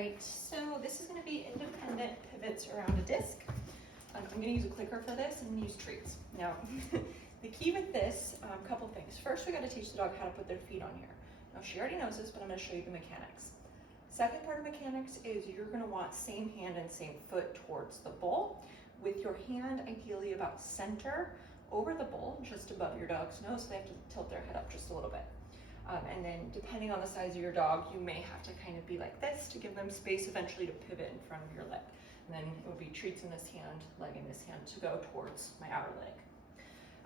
right, so this is going to be independent pivots around a disc. I'm going to use a clicker for this and use treats. Now, the key with this, a couple things. First, we got to teach the dog how to put their feet on here. Now, she already knows this, but I'm going to show you the mechanics. Second part of mechanics is you're going to want same hand and same foot towards the bowl, with your hand ideally about center over the bowl, just above your dog's nose, so they have to tilt their head up just a little bit. And then depending on the size of your dog, you may have to kind of be like this to give them space eventually to pivot in front of your leg. And then it would be treats in this hand, leg in this hand to go towards my outer leg.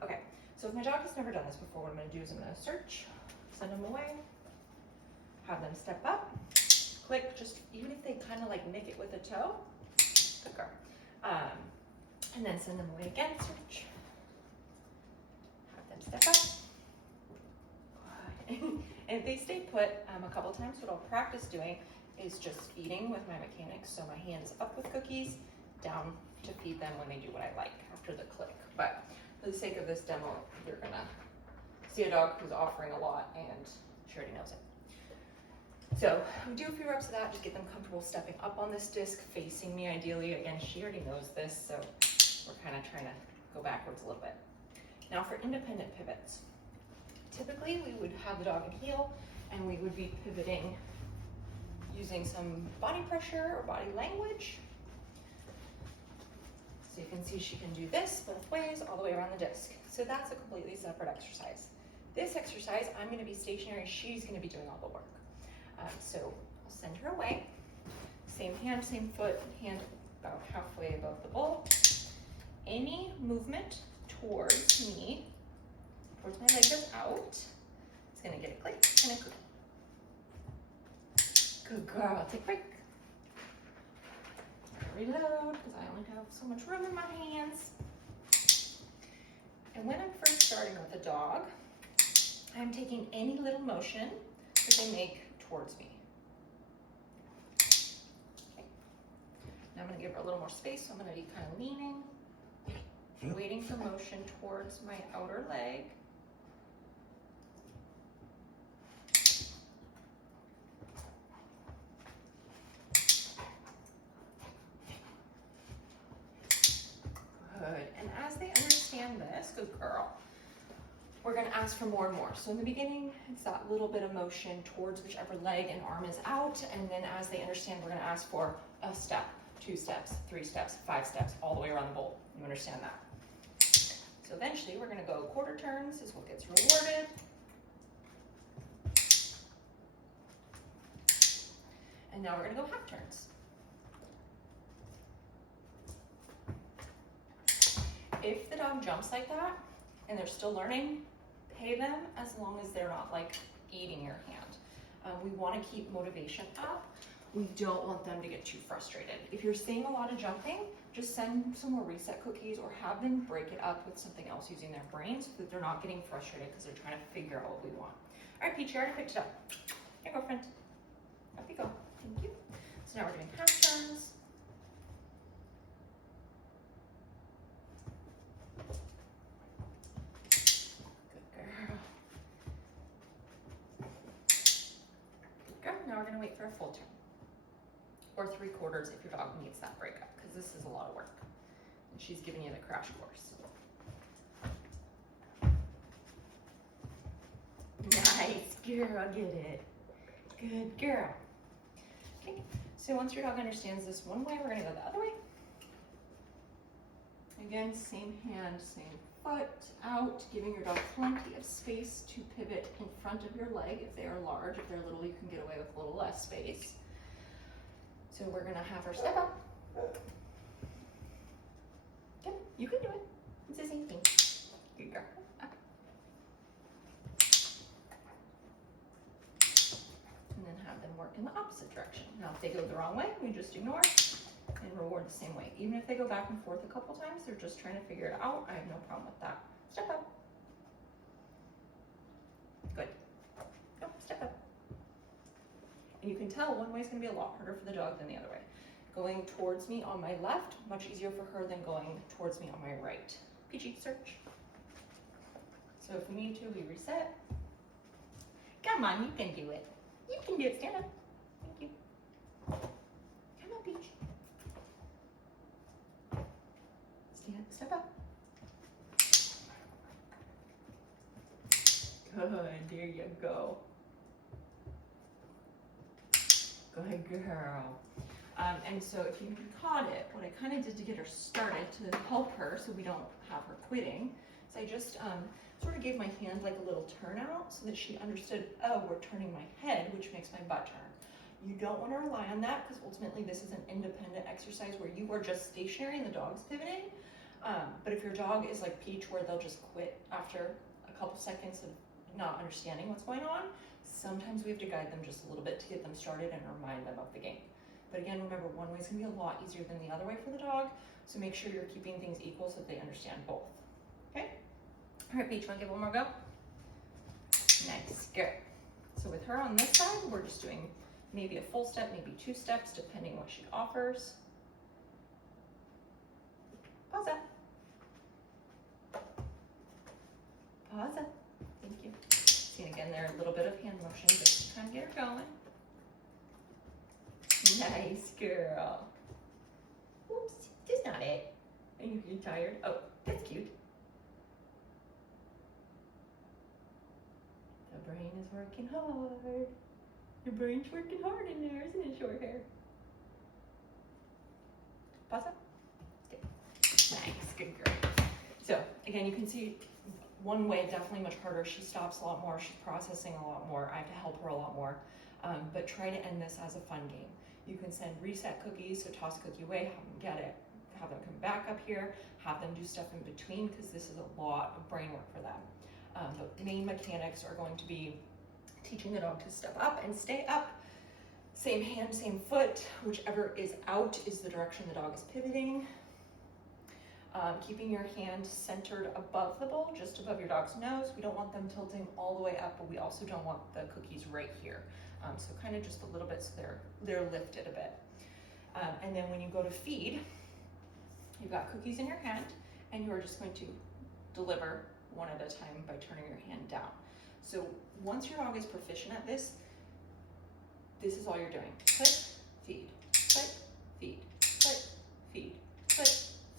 Okay, so if my dog has never done this before, what I'm going to do is I'm going to search, send them away, have them step up, click, just even if they kind of like nick it with a toe, good girl. And then send them away again, search, have them step up. And if they stay put a couple times, what I'll practice doing is just feeding with my mechanics. So my hand is up with cookies, down to feed them when they do what I like after the click. But for the sake of this demo, you're gonna see a dog who's offering a lot and she already knows it. So we do a few reps of that, just get them comfortable stepping up on this disc, facing me ideally. Again, she already knows this, so we're kind of trying to go backwards a little bit. Now for independent pivots. Typically, we would have the dog in heel and we would be pivoting using some body pressure or body language. So you can see she can do this both ways, all the way around the disc. So that's a completely separate exercise. This exercise, I'm going to be stationary, she's going to be doing all the work. So I'll send her away. Same hand, same foot, hand about halfway above the bowl. Any movement towards me, towards my leg goes out. It's gonna get a click and a cookie. Good girl, take a break. Reload, because I only have so much room in my hands. And when I'm first starting with a dog, I'm taking any little motion that they make towards me. Okay. Now I'm gonna give her a little more space, so I'm gonna be kind of leaning, waiting for motion towards my outer leg. Good, and as they understand this, good girl, we're gonna ask for more and more. So in the beginning, it's that little bit of motion towards whichever leg and arm is out, and then as they understand, we're gonna ask for a step, 2 steps, 3 steps, 5 steps, all the way around the bowl. You understand that? So eventually, we're gonna go quarter turns is what gets rewarded. And now we're gonna go half turns. If the dog jumps like that and they're still learning, pay them as long as they're not like eating your hand. We want to keep motivation up. We don't want them to get too frustrated. If you're seeing a lot of jumping, just send some more reset cookies or have them break it up with something else using their brain so that they're not getting frustrated because they're trying to figure out what we want. All right, Peachy, I already picked it up. Here, girlfriend. Up you go. Thank you. So now we're doing half turns. Now we're going to wait for a full turn, or 3/4 if your dog needs that breakup, because this is a lot of work. And she's giving you the crash course. Nice girl, get it. Good girl. Okay, so once your dog understands this one way, we're going to go the other way. Again, same hand, same foot out, giving your dog plenty of space to pivot in front of your leg. If they are large, if they're little, you can get away with a little less space. So we're gonna have her step up. Good, you can do it. It's the same thing. Good girl. Up. And then have them work in the opposite direction. Now if they go the wrong way, we just ignore and reward the same way. Even if they go back and forth a couple times, they're just trying to figure it out. I have no problem with that. Step up. Good. Go, step up. And you can tell one way is going to be a lot harder for the dog than the other way. Going towards me on my left, much easier for her than going towards me on my right. Peachy, search. So if we need to, we reset. Come on, you can do it. You can do it. Stand up. Thank you. Good, there you go. Good girl. And so if you caught it, what I kind of did to get her started to help her so we don't have her quitting, is I just sort of gave my hand like a little turn out so that she understood, oh, we're turning my head, which makes my butt turn. You don't want to rely on that because ultimately this is an independent exercise where you are just stationary and the dog's pivoting. But if your dog is like Peach, where they'll just quit after a couple seconds of not understanding what's going on, sometimes we have to guide them just a little bit to get them started and remind them of the game. But again, remember, one way is going to be a lot easier than the other way for the dog, so make sure you're keeping things equal so that they understand both. Okay? All right, Peach, want to give one more go? Nice, good. So with her on this side, we're just doing maybe a full step, maybe 2 steps, depending what she offers. Pause it. Pause it. Thank you. See, again, there a little bit of hand motion just to kind of get her going. Nice girl. Oops, that's not it. Are you tired? Oh, that's cute. The brain is working hard. Your brain's working hard in there, isn't it, short hair? Pause it. Good. Nice, good girl. So, again, you can see one way definitely much harder. She stops a lot more. She's processing a lot more. I have to help her a lot more. But try to end this as a fun game. You can send reset cookies, so toss cookie away, have them get it, have them come back up here, have them do stuff in between because this is a lot of brain work for them. The main mechanics are going to be teaching the dog to step up and stay up. Same hand, same foot, whichever is out is the direction the dog is pivoting. Keeping your hand centered above the bowl, just above your dog's nose. We don't want them tilting all the way up, but we also don't want the cookies right here. So kind of just a little bit so they're lifted a bit. And then when you go to feed, you've got cookies in your hand and you're just going to deliver one at a time by turning your hand down. So once your dog is proficient at this, this is all you're doing. Click, feed, click, feed, click, feed, click,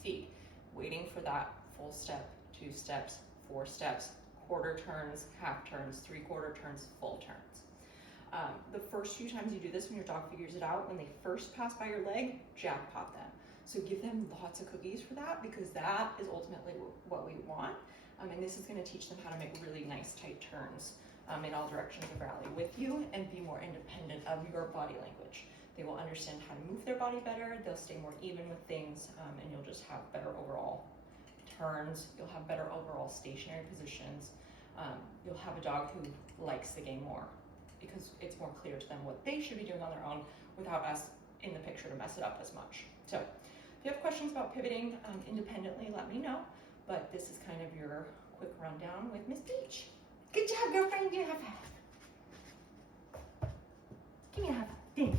feed. Waiting for that full step, 2 steps, 4 steps, quarter turns, half turns, 3/4 turns, full turns. The first few times you do this, when your dog figures it out, when they first pass by your leg, jackpot them. So give them lots of cookies for that because that is ultimately what we want. And this is going to teach them how to make really nice tight turns in all directions of rally with you and be more independent of your body language. They will understand how to move their body better, they'll stay more even with things, and you'll just have better overall turns, you'll have better overall stationary positions, you'll have a dog who likes the game more because it's more clear to them what they should be doing on their own without us in the picture to mess it up as much. So if you have questions about pivoting independently, let me know, but this is kind of your quick rundown with Miss Peach. Good job, girlfriend. Give me a high five. Give me a high five. Ding.